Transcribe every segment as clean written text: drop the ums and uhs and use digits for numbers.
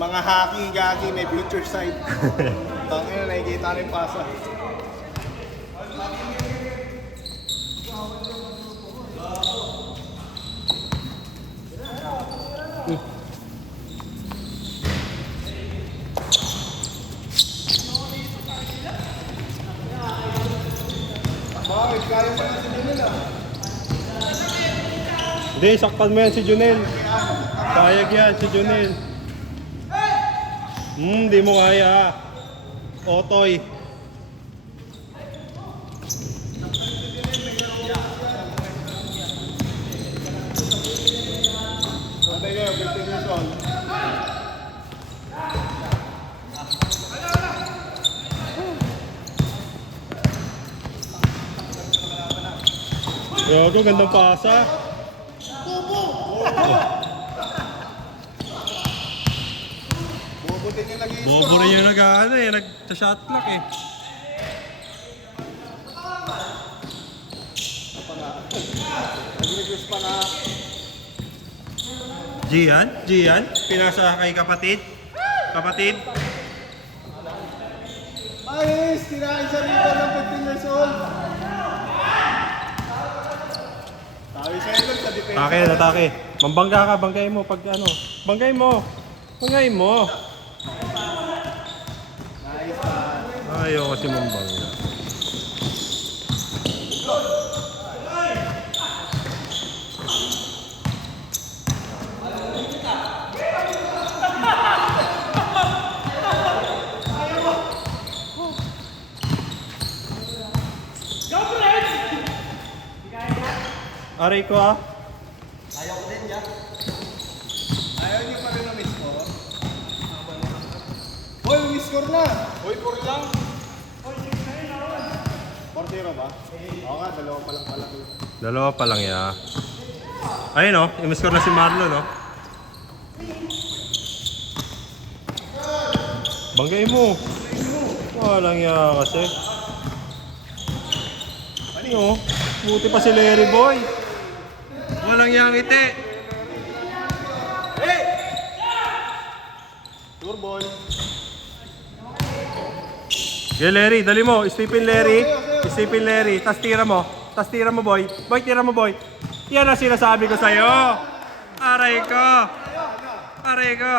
Mga hockey, gagi, may future side. Tangina, nakikita rin pasa. Bakit? Kaya mo na si Junel ah. Hindi, sakpan mo yan si Junel. Sayag yan si Junel. Di mo kaya. Otoy. Antay kayo, 15 years old. Yogo, gandang pasa. Bobo din yung nag-i-score. Bobo rin yung nag-ano eh, nag-shot clock eh. Nag-request pa na. Gian, pinasa kay kapatid. Kapatid. Ayos, tirahin sa rito ng 15 years old. Tawi sa ito sa depensa. Atake. Mambangga ka, banggay mo pag ano. Banggay mo. Banggay mo. Nice pa. Ayaw kasi mambangga. Aray ko ah. Ayaw ko din, ya. Ayaw niyo pa rin na miss-score? Hoy, miss-score na! Hoy, 4 lang! Hoy, 6 na yun, 4-0 ba? Oo nga, dalawa pa lang pala. Dalawa pa lang ya. Ayun oh, i-score na si Marlon no. Banggay mo. Walang ya kasi. Ano? Buti pa si Larry Boy. Walang yang ite. Hey! Sure, boy. Yeah, Larry, dali mo. Stephen Larry. Stephen Larry. Tas tira mo. Tas tira mo, boy. Boy, tira mo, boy. Yan ang sinasabi ko sa'yo. Aray ko. Aray ko.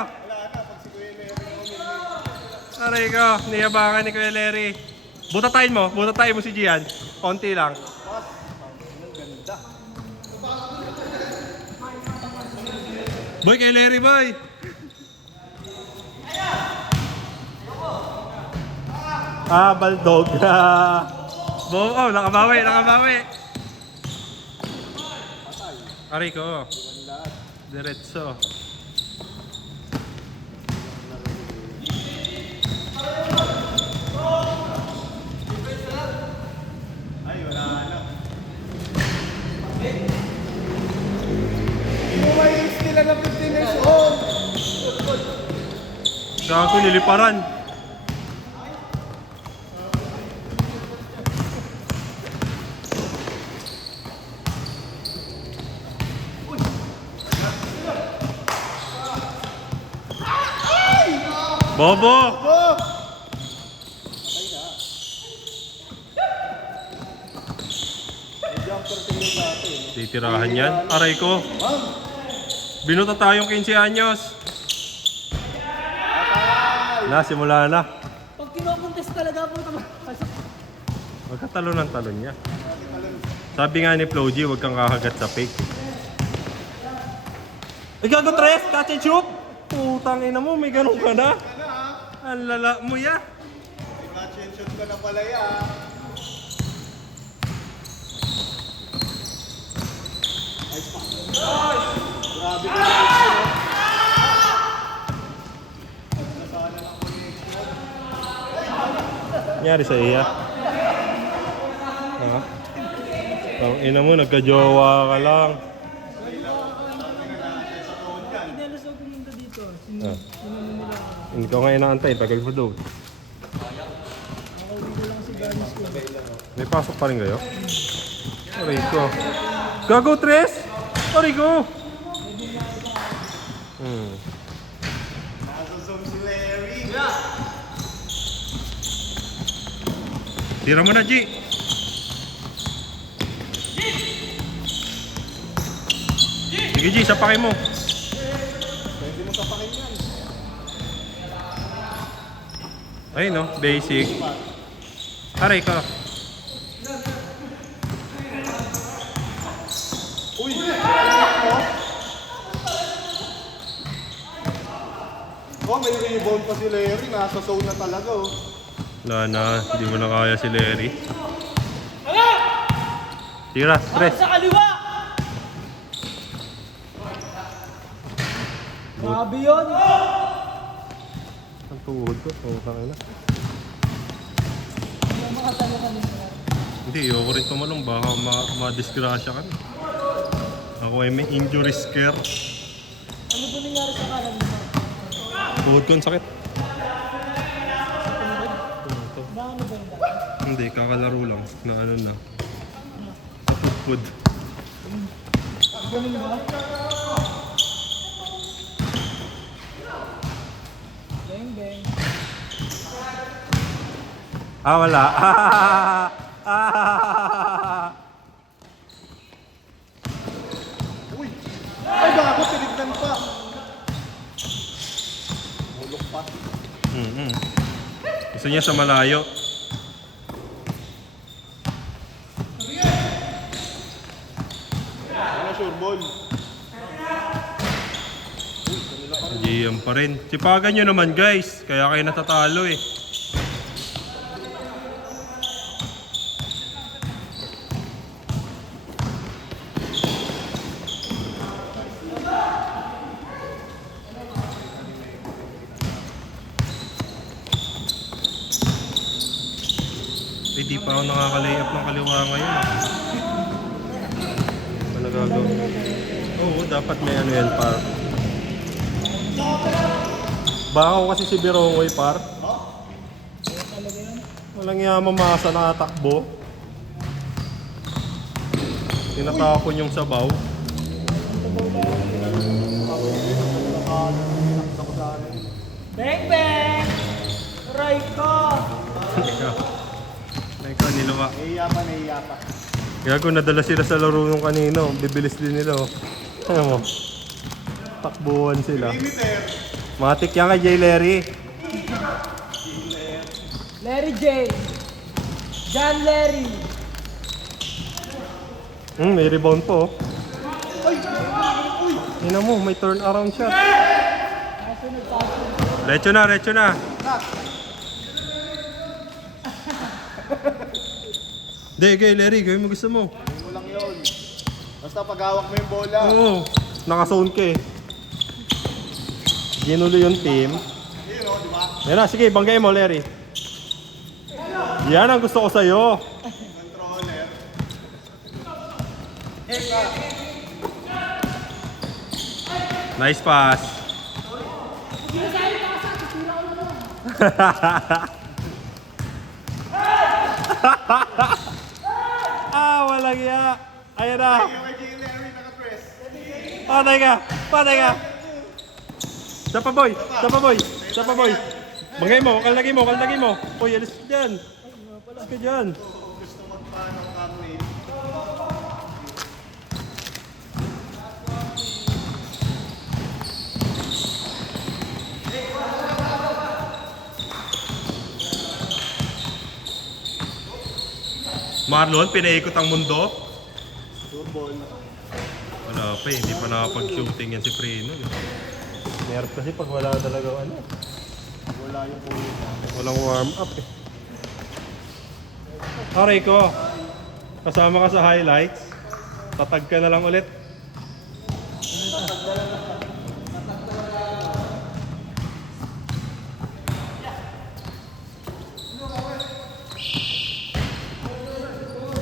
Aray ko. Niyabangan ni Kuya Larry. Butatayin mo si Gian. Konti lang. Boy, kay Larry, boy. Baldog. Oh, nakabawi. Aray ko. Diretso. Ay, wala na. Hindi mo may sila na 15 years old. Gago, niliparan. Bobo! Oh! Titirahan yan. Aray ko. Binuta tayong 15 anyos. Simula na. Pag kinokontest talaga po ito. Magkatalo ng talon niya. Sabi nga ni Flo G, huwag kang kakagat sa fake. Gago tres, catch and shoot! Putang ina mo, may ganun ka na. Ang lala mo ya. Catch-and-shoot ka na pala yan. Grabe ka na. Nangyari sa iya. Ha? Ang ina mo, nagka-jowa ka lang. Inelos ako pumunta dito. Ah. Ikaw nga inaantay, tagal mo doon. Dito lang si Ganis ko. May pasok pa rin kayo? Aray ko. Gago, tres! Aray ko! Nasa zone Tira mo na, G. Sige, G, sapakin mo. Pwede mo sapakin yan. Ay, no, basic. Aray ka. Uy! Oh, may rebound pa si Larry. Nasa zone na talaga, oh. Wala na, hindi mo na kaya si Larry. Tira, press. Sa kaliwa! Grabe yun! Ang tuhod ko, na. Hindi, ayoko rin tumalong. Baka ma-disgrasya ka na. Ako ay may injury scare. Ano ba nangyari sa kanan mo? Tuhod ko ang sakit. Na ano ba yun? Hindi, kakalaro lang. Na ano na. Food. Ganun ba? Bang bang. Ah, wala. Uy! Ay, gago, tinignan pa. Mulok pa. Gusto niya sa malayo. Ano, sure ball. GM pa rin. Sipagan nyo naman guys. Kaya kayo natatalo eh. Eh, di pa ako nakaka-layup ng kaliwa ngayon. Ano nagagawa? Oo, dapat may ano yan par. Baka ako kasi si Birongoy par. Walang nga mamasa nakatakbo. Tinatapon yung sabaw. Bang bang! Aray ko! Ikaw, niluwa. Nahiya pa, nahiya pa. Kaya kung nadala sila sa laro nung kanino, bibilis din nila. Oh. Ano mo? Takbuhan sila. Limiter. Matik yan kay Jay Larry. Larry J. John Larry. May rebound po. Tingnan mo, may turn around shot. Recho na, recho na. Hindi, kay Larry, gawin mo gusto mo. Gawin mo lang yun. Basta paghawak mo yung bola. Oo, nakazone ka eh. Ginulo yung team. Yun, oh, di ba? Yan na, sige, banggay mo, Larry. Yan ang gusto ko sa'yo. Controller. Nice pass. Walang ya. Ayan na. Kay Jay Larry, naka-press. Patay ka. Patay ka. Sapa boy. Sapa boy. Sapa boy. Bagay mo. Kalagay mo. Kalagay mo. Uy, alis ka dyan. Alis ka dyan. Gusto magpaano ng captain. Marlon, pinaikot ang mundo. Sure ball. Wala pa eh. Hindi pa nakapag-shooting yan si Prino. Meron kasi pag wala talaga ano. Wala yung pulo. Walang warm up eh. Aray ko. Kasama ka sa highlights. Tatag ka na lang ulit.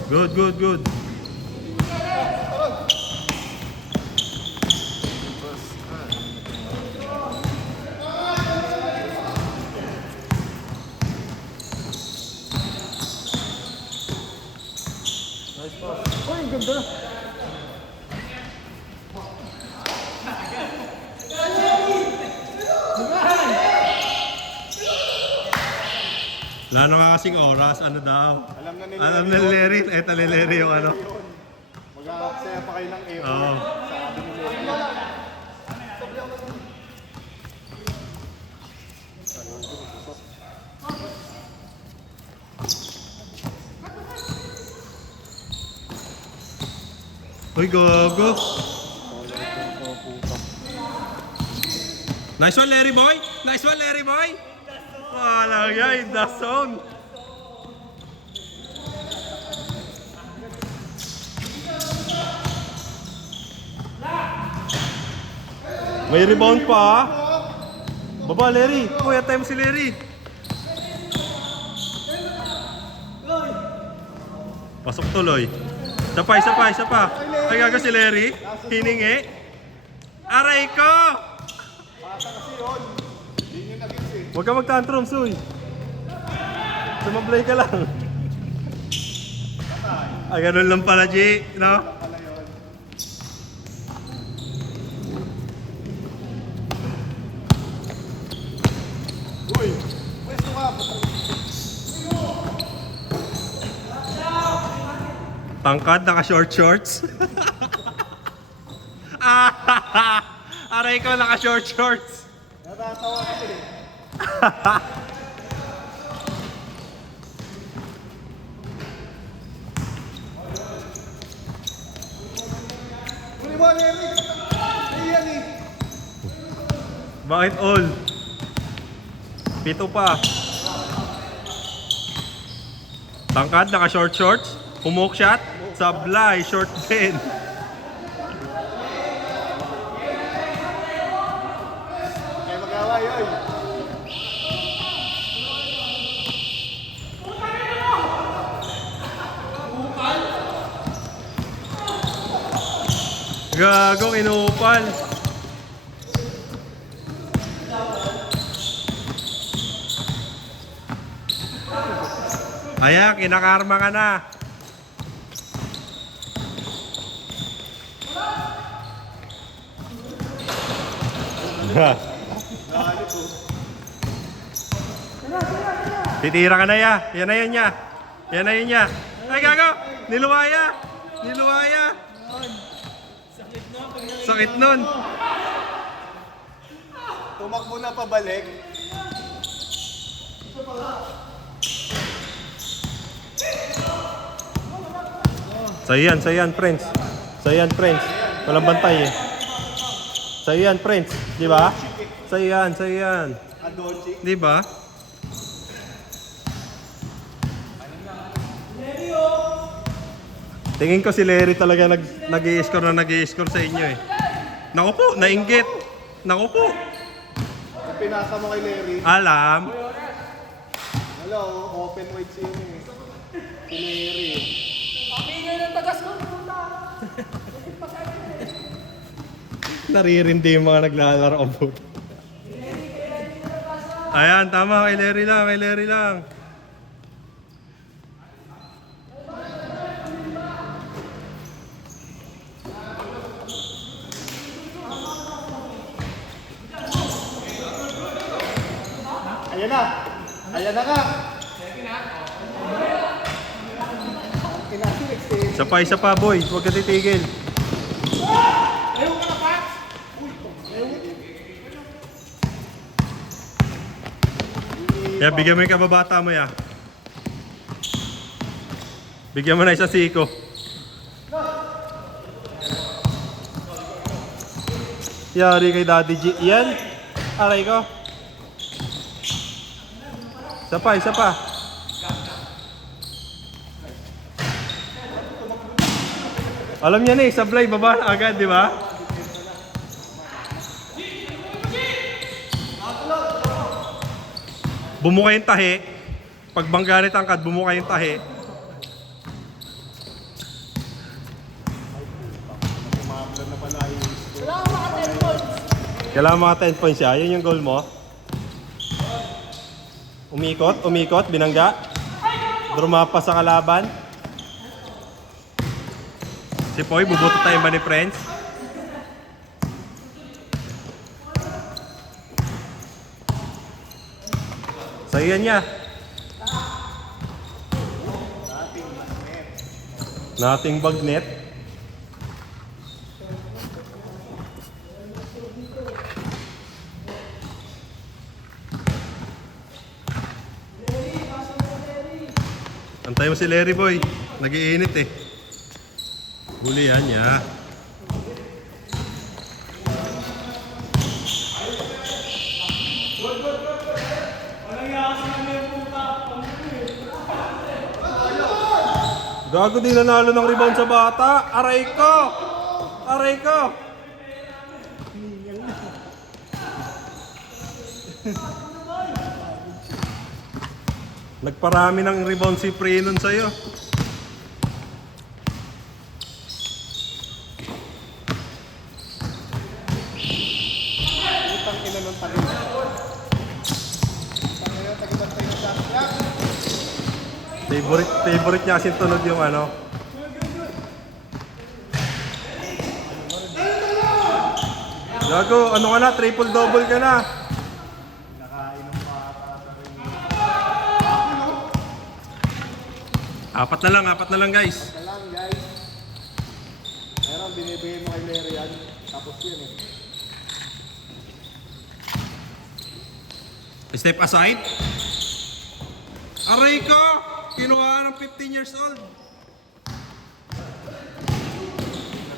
Good, good, good. Uy, ang ganda. Wala Wala na nga kasing oras. Ano daw? Alam na nila. Alam na ni Larry. Eto ni Larry yung ano. Mag-aaksaya pa kayo ng air. Oo. Sabi ni Larry. Uy, gogo. Nice one, Larry boy. Nice one, Larry boy. Wala nga, in the zone. May rebound pa. Baba, Larry. Uy, atay mo si Larry. Pasok tuloy. Isa pa. Ay, gaga si Larry. Hiningi. Aray ko! Bata kasi yun. Yun yung naging eh. Huwag ka mag-tantrum, Suy. Sumablay ka lang. Ay, ganun lang pala, G. No? Pala yun. Uy! Pwesto ka! Tangkad, naka-short shorts. Aray ko, naka-short shorts. Natatawa kasi. Uli mo, Eric! Ayan eh! Bakit all? Pito pa. Tangkad, naka-short shorts. Humok shot. Sablay, short din. Kaya mag-away yun. Gago, inupal. Ayan, kinakarma ka na. Titira ka na ya. Yan na yun niya. Yan na yun niya. Ay, gago. Niluwaya. Niluwaya. Sakit nun. Tumakbo na pabalik. Sa'yo yan, friends. Sa'yo yan, friends. Walang bantay eh. Sa'yo yan, friends. Di ba? Sa'yo yan. Adolchi. Di ba? Tingin ko si Larry talaga nag-i-score sa inyo eh. Naku po, nainggit. Naku po. Kung pinasa mo kay Larry. Alam. Hello, open weight siya yun eh. Si Larry. Pamigay ng tagas ko. Puta. Naririndi yung mga naglalaro po. Ayan, tama. Kay Larry lang. Ayan na nga. Isa pa, boy. Huwag ka titigil. Ya, bigyan mo yung kababata mo ya. Bigyan mo na isa siko. Yari kay Daddy G. Yan. Aray ko. Isa pa. Alam niya na eh, sablay, baba na agad, di ba? Bumuka yung tahi. Pag bangganit angkad, bumuka yung tahi. Kailangan mga 10 points siya. Yun yung goal mo. Umikot, binangga. Drumapa sa kalaban. Si Poy, bubuto tayo ba ni friends? Sa'yo yan niya. Nating bagnet. Antay mo si Larry Boy. Nag-iinit eh. Bulihan niya. Gago, din nanalo ng rebound sa bata. Aray ko! Aray ko! Nagparami ng rebound si Pre nun sa'yo. Utang ina ng talim. Utang ina, tagibantay ng dasyak. Favorite niya kasi tunog yung ano. Gago, ano ka na? Triple-double ka na. Nakainom pa ata sa rin. Apat na lang guys. Ika lang guys. Meron binibigay mo kay Larry yan. Tapos yun eh. Step aside. Aray ko! Kinuha ng 15 years old.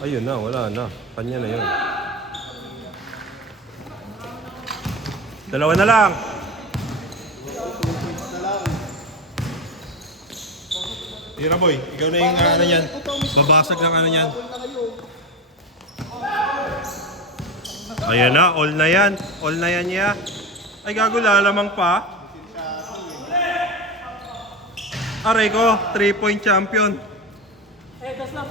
Ayun na, wala na. Kanya na yun. Dalawa na lang. 2 points na lang. Tira boy, ikaw na yung ano yan. Babasag ng ano yan. Habol na kayo. Ayan na, all na yan. All na yan niya. Ay gago, lalamang pa. Aray ko, 3-point champion. Das lang.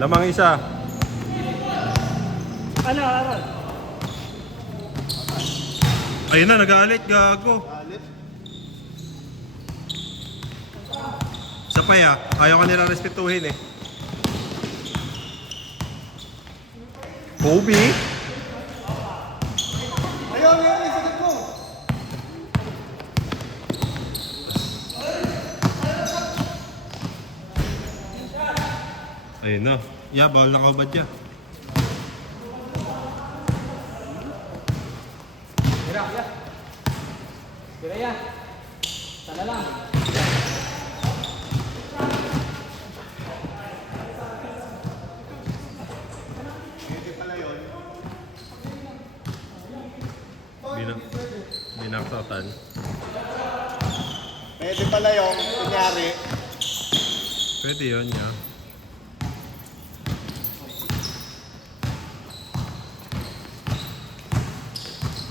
Lamang isa. Ano, Aaron? Ayun na, nagalit, gago. Galit. Isa pa ya, ayaw ka nila respetuhin eh. Kobe? Ayun, Larry, sagot mo. Ayun na. Ya, bawal na kabad ya. Tira yan. Tala lang. Pwede pala yun. Binaksakan. Pwede pala yun. Kunyari. Pwede yun ya.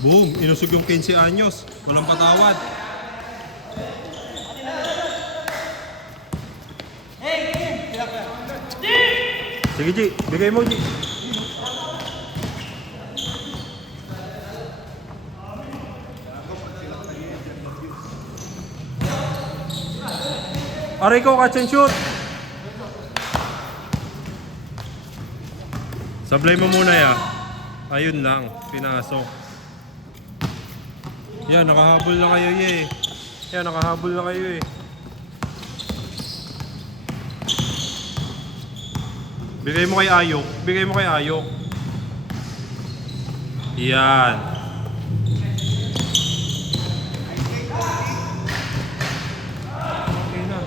Boom! Inusog yung 15 anyos. Walang patawad. Sige G, bigay mo G. Aray ko, catch and shoot. Sablay mo muna ya. Ayun lang, pinasok. Yan, nakahabol na kayo eh. Yan, nakahabol na kayo eh. Bigay mo kay Ayok. Bigay mo kay Ayok. Yan. Okay na.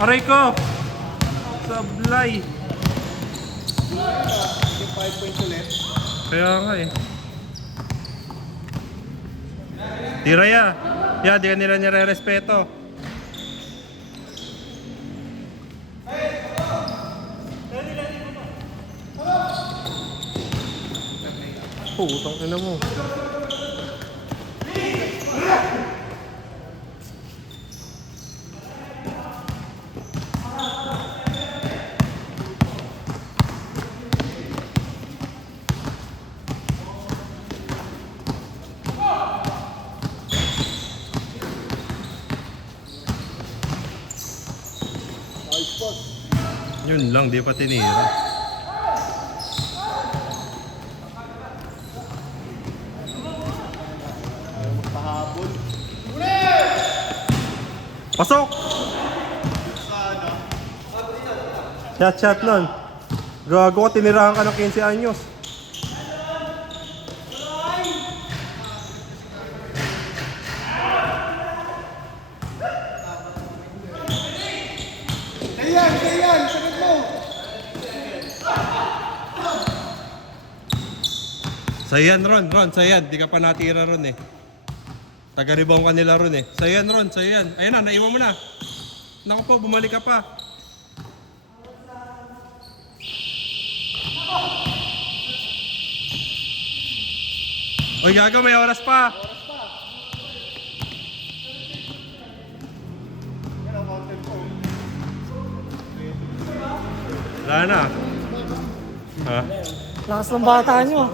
Aray ko! Sablay. Yung 5 points ulit. Kaya nga eh. Tira ya. Ya, di ka nila nire-respeto. Putang ina mo. Nice spot. Yun lang, di pa tinira. Pahabol. Pasok! Shot nun. Gago ka, tinirahan ka ng 15 anyos. Sayan, sakit mo. Sayan Ron, sayan. Di ka pa natira Ron eh. Taga-rebound ka nila Ron eh. Sayan Ron, sayan. Ayun na, naiwan mo na. Naku po, bumalik ka pa. Oy, gago, may oras pa. Wala na. Ha? Lakas ng bata nyo.